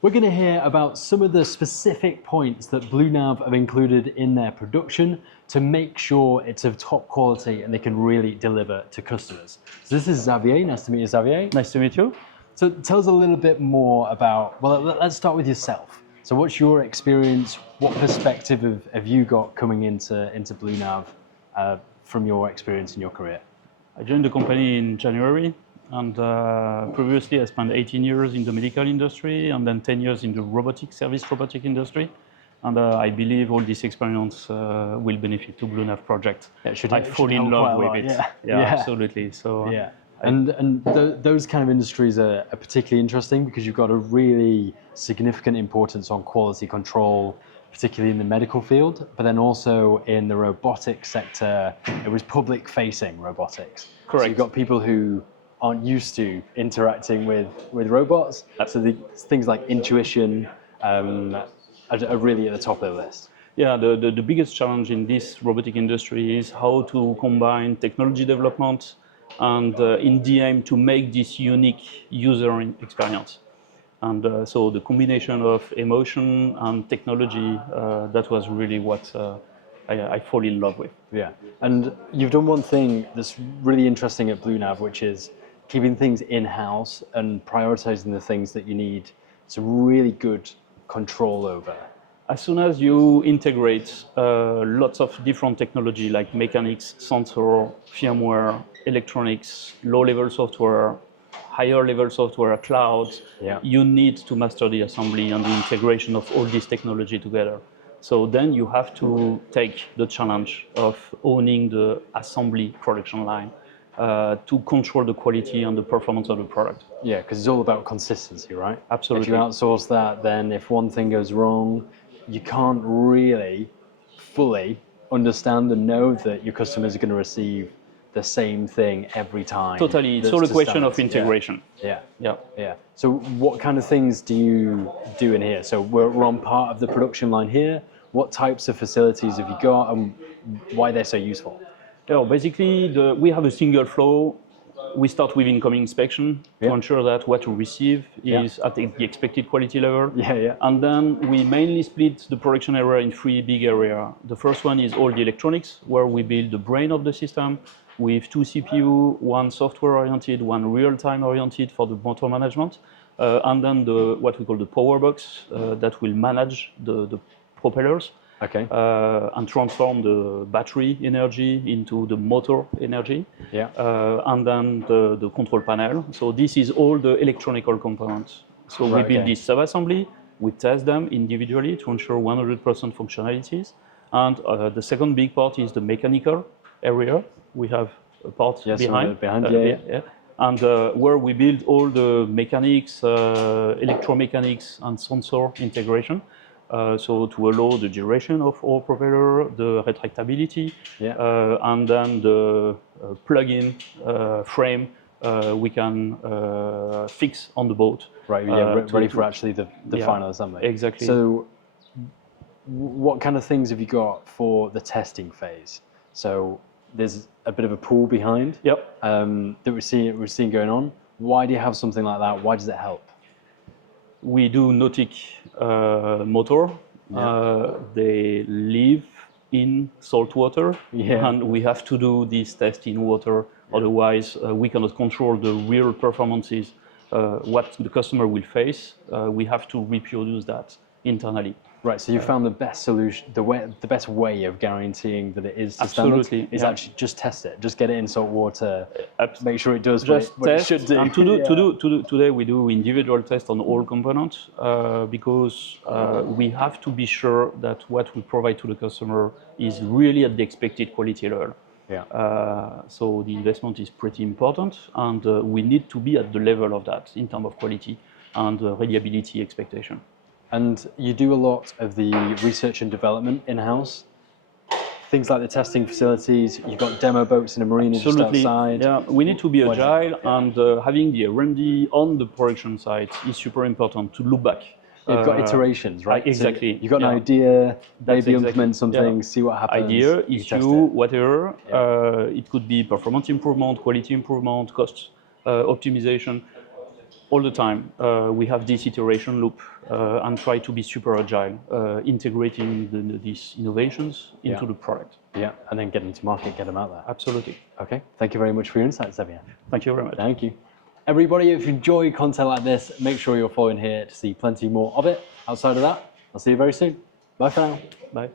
We're going to hear about some of the specific points that BlueNav have included in their production to make sure it's of top quality and they can really deliver to customers. So this is Xavier. Nice to meet you, Xavier. Nice to meet you. So tell us a little bit more about, well, let's start with yourself. So what's your experience? What perspective have you got coming into BlueNav from your experience in your career? I joined the company in January, and previously I spent 18 years in the medical industry and then 10 years in the service robotic industry. And I believe all this experience will benefit to BlueNav project. Yeah, I fall in love with it. Yeah, absolutely. So yeah. And those kind of industries are particularly interesting because you've got a really significant importance on quality control, particularly in the medical field, but then also in the robotics sector. It was public-facing robotics. Correct. So you've got people who aren't used to interacting with robots. So things like intuition are really at the top of the list. Yeah, the biggest challenge in this robotic industry is how to combine technology development and in the aim to make this unique user experience. And so the combination of emotion and technology, that was really what I fall in love with. Yeah, and you've done one thing that's really interesting at BlueNav, which is keeping things in-house and prioritizing the things that you need some really good control over. As soon as you integrate lots of different technology like mechanics, sensor, firmware, electronics, low-level software, higher-level software, cloud, you need to master the assembly and the integration of all this technology together. So then you have to take the challenge of owning the assembly production line to control the quality and the performance of the product. Yeah, because it's all about consistency, right? Absolutely. If you outsource that, then if one thing goes wrong, you can't really fully understand and know that your customers are going to receive the same thing every time. Totally, it's all a question of integration. Yeah. So what kind of things do you do in here? So we're on part of the production line here. What types of facilities have you got and why they're so useful? Yeah, basically, we have a single flow. We start with incoming inspection to ensure that what we receive is at the expected quality level. And then we mainly split the production area in 3 big areas. The first one is all the electronics, where we build the brain of the system with 2 CPU, 1 software-oriented, 1 real-time oriented for the motor management, and then what we call the power box that will manage the propellers. And transform the battery energy into the motor energy, and then the control panel. So this is all the electronical components. So we build this sub-assembly, we test them individually to ensure 100% functionalities. And the second big part is the mechanical area. We have a part behind. And where we build all the mechanics, electromechanics, and sensor integration. So to allow the duration of our propeller, the retractability, and then the plug-in frame we can fix on the boat. Right, ready for actually the final assembly. Exactly. So what kind of things have you got for the testing phase? So there's a bit of a pool behind that we're seeing going on. Why do you have something like that? Why does it help? We do nautic motor. They live in salt water, and we have to do this test in water. Otherwise, we cannot control the real performances. What the customer will face, we have to reproduce that internally. Right. So you found the best solution, the best way of guaranteeing that it is to standard is actually just test it, just get it in salt water, make sure it does what it should do. And today we do individual tests on all components because we have to be sure that what we provide to the customer is really at the expected quality level. So the investment is pretty important, and we need to be at the level of that in terms of quality and reliability expectation. And you do a lot of the research and development in-house. Things like the testing facilities, you've got demo boats in a marina just outside. Yeah, we need to be agile, and having the R&D on the production site is super important to look back. You've got iterations, right? Exactly. So you've got an idea, maybe implement something, see what happens. Idea, issue, whatever. It could be performance improvement, quality improvement, cost optimization. All the time. We have this iteration loop and try to be super agile, integrating these innovations into the product. Yeah, and then get them to market, get them out there. Absolutely. Okay, thank you very much for your insights, Xavier. Thank you very much. Thank you. Everybody, if you enjoy content like this, make sure you're following here to see plenty more of it. Outside of that, I'll see you very soon. Bye for now. Bye.